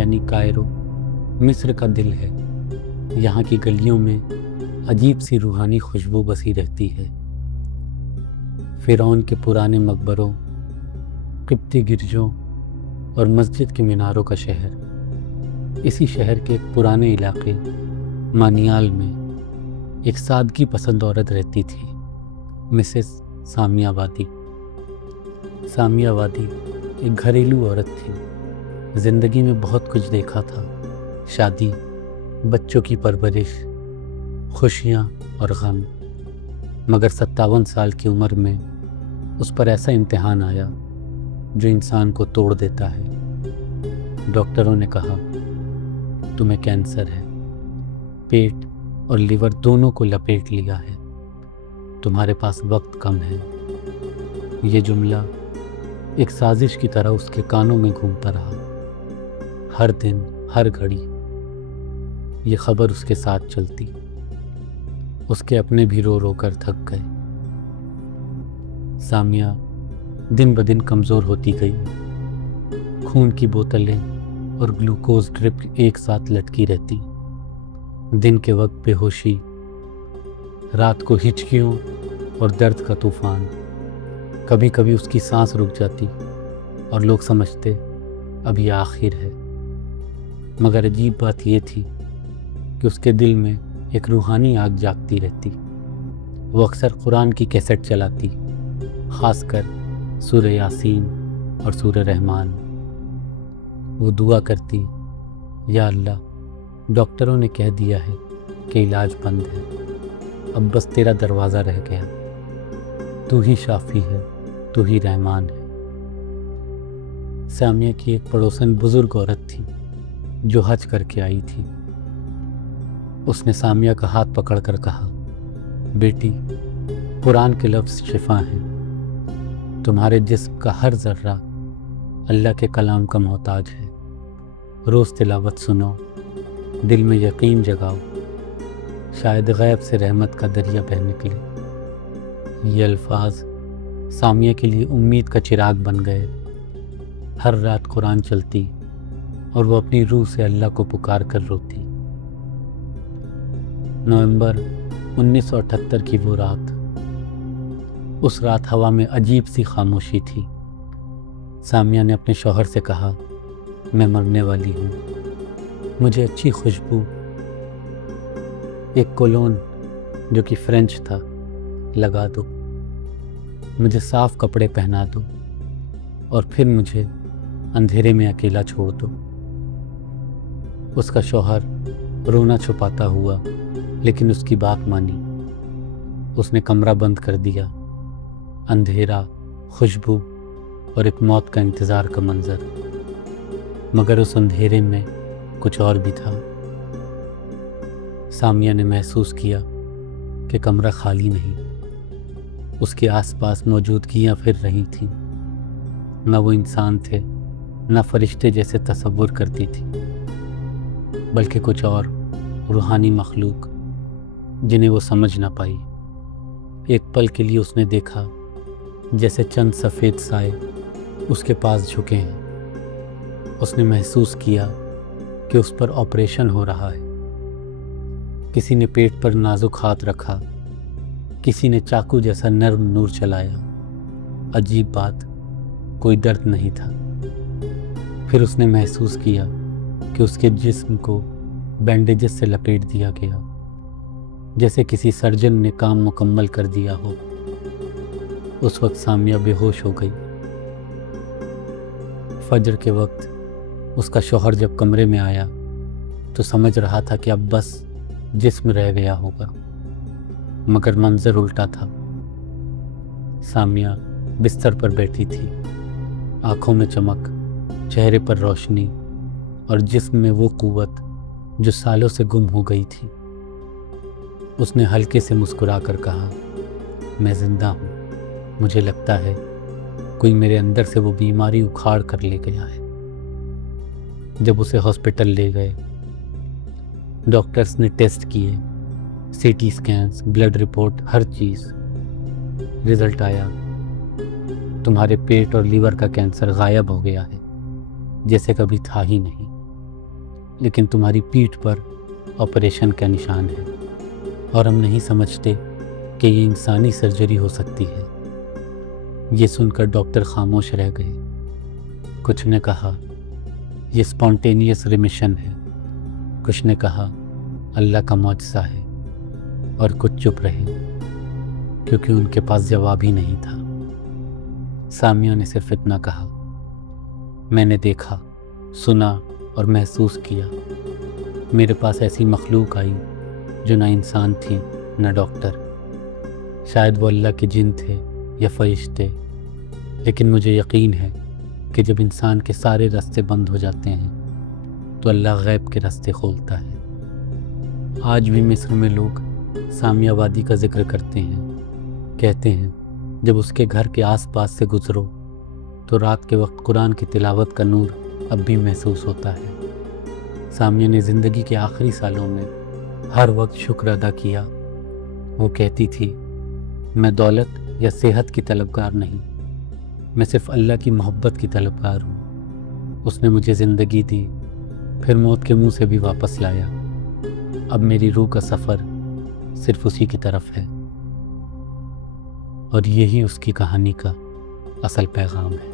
یعنی کائرو مصر کا دل ہے۔ یہاں کی گلیوں میں عجیب سی روحانی خوشبو بسی رہتی ہے۔ فرعون کے پرانے مقبروں، قبطی گرجوں اور مسجد کے میناروں کا شہر۔ اسی شہر کے ایک پرانے علاقے مانیال میں ایک سادگی پسند عورت رہتی تھی، مسز سامیہ وادی۔ سامیہ وادی ایک گھریلو عورت تھی۔ زندگی میں بہت کچھ دیکھا تھا، شادی، بچوں کی پرورش، خوشیاں اور غم، مگر 57 سال کی عمر میں اس پر ایسا امتحان آیا جو انسان کو توڑ دیتا ہے۔ ڈاکٹروں نے کہا تمہیں کینسر ہے، پیٹ اور لیور دونوں کو لپیٹ لیا ہے، تمہارے پاس وقت کم ہے۔ یہ جملہ ایک سازش کی طرح اس کے کانوں میں گھومتا رہا۔ ہر دن، ہر گھڑی یہ خبر اس کے ساتھ چلتی۔ اس کے اپنے بھی رو رو کر تھک گئے۔ سامیہ دن بدن کمزور ہوتی گئی۔ خون کی بوتلیں اور گلوکوز ڈرپ ایک ساتھ لٹکی رہتی۔ دن کے وقت بے ہوشی، رات کو ہچکیوں اور درد کا طوفان۔ کبھی کبھی اس کی سانس رک جاتی اور لوگ سمجھتے اب یہ آخر ہے، مگر عجیب بات یہ تھی کہ اس کے دل میں ایک روحانی آگ جاگتی رہتی۔ وہ اکثر قرآن کی کیسٹ چلاتی، خاص کر سورہ یاسین اور سورہ رحمان۔ وہ دعا کرتی، یا اللہ، ڈاکٹروں نے کہہ دیا ہے کہ علاج بند ہے، اب بس تیرا دروازہ رہ گیا، تو ہی شافی ہے، تو ہی رحمان ہے۔ سامیہ کی ایک پڑوسن بزرگ عورت تھی جو حج کر کے آئی تھی۔ اس نے سامیہ کا ہاتھ پکڑ کر کہا، بیٹی، قرآن کے لفظ شفا ہیں، تمہارے جسم کا ہر ذرہ اللہ کے کلام کا محتاج ہے۔ روز تلاوت سنو، دل میں یقین جگاؤ، شاید غیب سے رحمت کا دریا بہہ نکلے۔ یہ الفاظ سامیہ کے لیے امید کا چراغ بن گئے۔ ہر رات قرآن چلتی اور وہ اپنی روح سے اللہ کو پکار کر روتی۔ نومبر 1978 کی وہ رات۔ اس رات ہوا میں عجیب سی خاموشی تھی۔ سامیہ نے اپنے شوہر سے کہا، میں مرنے والی ہوں، مجھے اچھی خوشبو، ایک کولون جو کہ فرینچ تھا، لگا دو، مجھے صاف کپڑے پہنا دو اور پھر مجھے اندھیرے میں اکیلا چھوڑ دو۔ اس کا شوہر رونا چھپاتا ہوا لیکن اس کی بات مانی۔ اس نے کمرہ بند کر دیا۔ اندھیرا، خوشبو اور ایک موت کا انتظار کا منظر، مگر اس اندھیرے میں کچھ اور بھی تھا۔ سامیہ نے محسوس کیا کہ کمرہ خالی نہیں، اس کے آس پاس موجودگیاں پھر رہی تھیں۔ نہ وہ انسان تھے، نہ فرشتے جیسے تصور کرتی تھی، بلکہ کچھ اور روحانی مخلوق جنہیں وہ سمجھ نہ پائی۔ ایک پل کے لیے اس نے دیکھا جیسے چند سفید سائے اس کے پاس جھکے ہیں۔ اس نے محسوس کیا کہ اس پر آپریشن ہو رہا ہے۔ کسی نے پیٹ پر نازک ہاتھ رکھا، کسی نے چاقو جیسا نرم نور چلایا۔ عجیب بات، کوئی درد نہیں تھا۔ پھر اس نے محسوس کیا کہ اس کے جسم کو بینڈیجز سے لپیٹ دیا گیا، جیسے کسی سرجن نے کام مکمل کر دیا ہو۔ اس وقت سامیہ بے ہوش ہو گئی۔ فجر کے وقت اس کا شوہر جب کمرے میں آیا تو سمجھ رہا تھا کہ اب بس جسم رہ گیا ہوگا، مگر منظر الٹا تھا۔ سامیہ بستر پر بیٹھی تھی، آنکھوں میں چمک، چہرے پر روشنی اور جسم میں وہ قوت جو سالوں سے گم ہو گئی تھی۔ اس نے ہلکے سے مسکرا کر کہا، میں زندہ ہوں، مجھے لگتا ہے کوئی میرے اندر سے وہ بیماری اکھاڑ کر لے گیا ہے۔ جب اسے ہاسپٹل لے گئے، ڈاکٹرز نے ٹیسٹ کیے، سی ٹی سکینز، بلڈ رپورٹ، ہر چیز۔ رزلٹ آیا، تمہارے پیٹ اور لیور کا کینسر غائب ہو گیا ہے، جیسے کبھی تھا ہی نہیں۔ لیکن تمہاری پیٹھ پر آپریشن کا نشان ہے، اور ہم نہیں سمجھتے کہ یہ انسانی سرجری ہو سکتی ہے۔ یہ سن کر ڈاکٹر خاموش رہ گئے۔ کچھ نے کہا یہ اسپونٹینیس ریمیشن ہے، کچھ نے کہا اللہ کا معجزہ ہے، اور کچھ چپ رہے کیونکہ ان کے پاس جواب ہی نہیں تھا۔ سامیوں نے صرف اتنا کہا، میں نے دیکھا، سنا اور محسوس کیا۔ میرے پاس ایسی مخلوق آئی جو نہ انسان تھی نہ ڈاکٹر، شاید وہ اللہ کے جن تھے یا فرشتے، لیکن مجھے یقین ہے کہ جب انسان کے سارے راستے بند ہو جاتے ہیں تو اللہ غیب کے راستے کھولتا ہے۔ آج بھی مصر میں لوگ سامی آبادی کا ذکر کرتے ہیں، کہتے ہیں جب اس کے گھر کے آس پاس سے گزرو تو رات کے وقت قرآن کی تلاوت کا نور اب بھی محسوس ہوتا ہے۔ سامیہ نے زندگی کے آخری سالوں میں ہر وقت شکر ادا کیا۔ وہ کہتی تھی، میں دولت یا صحت کی طلبگار نہیں، میں صرف اللہ کی محبت کی طلبگار ہوں۔ اس نے مجھے زندگی دی، پھر موت کے منہ سے بھی واپس لایا۔ اب میری روح کا سفر صرف اسی کی طرف ہے، اور یہی اس کی کہانی کا اصل پیغام ہے۔